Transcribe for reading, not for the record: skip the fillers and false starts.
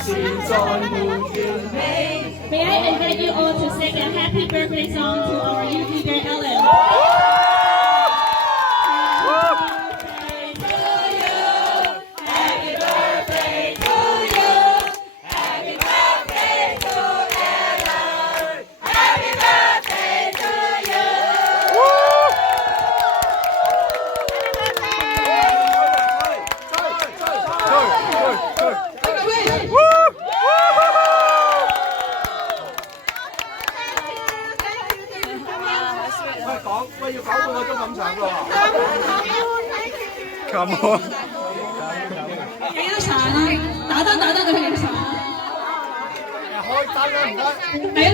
May I invite you all to sing a happy birthday song to our YouTuber Ellen.喂，要搞半個鐘咁長咯喎。Come on！ 幾多場啊？打燈佢幾多場？開燈啦，唔該。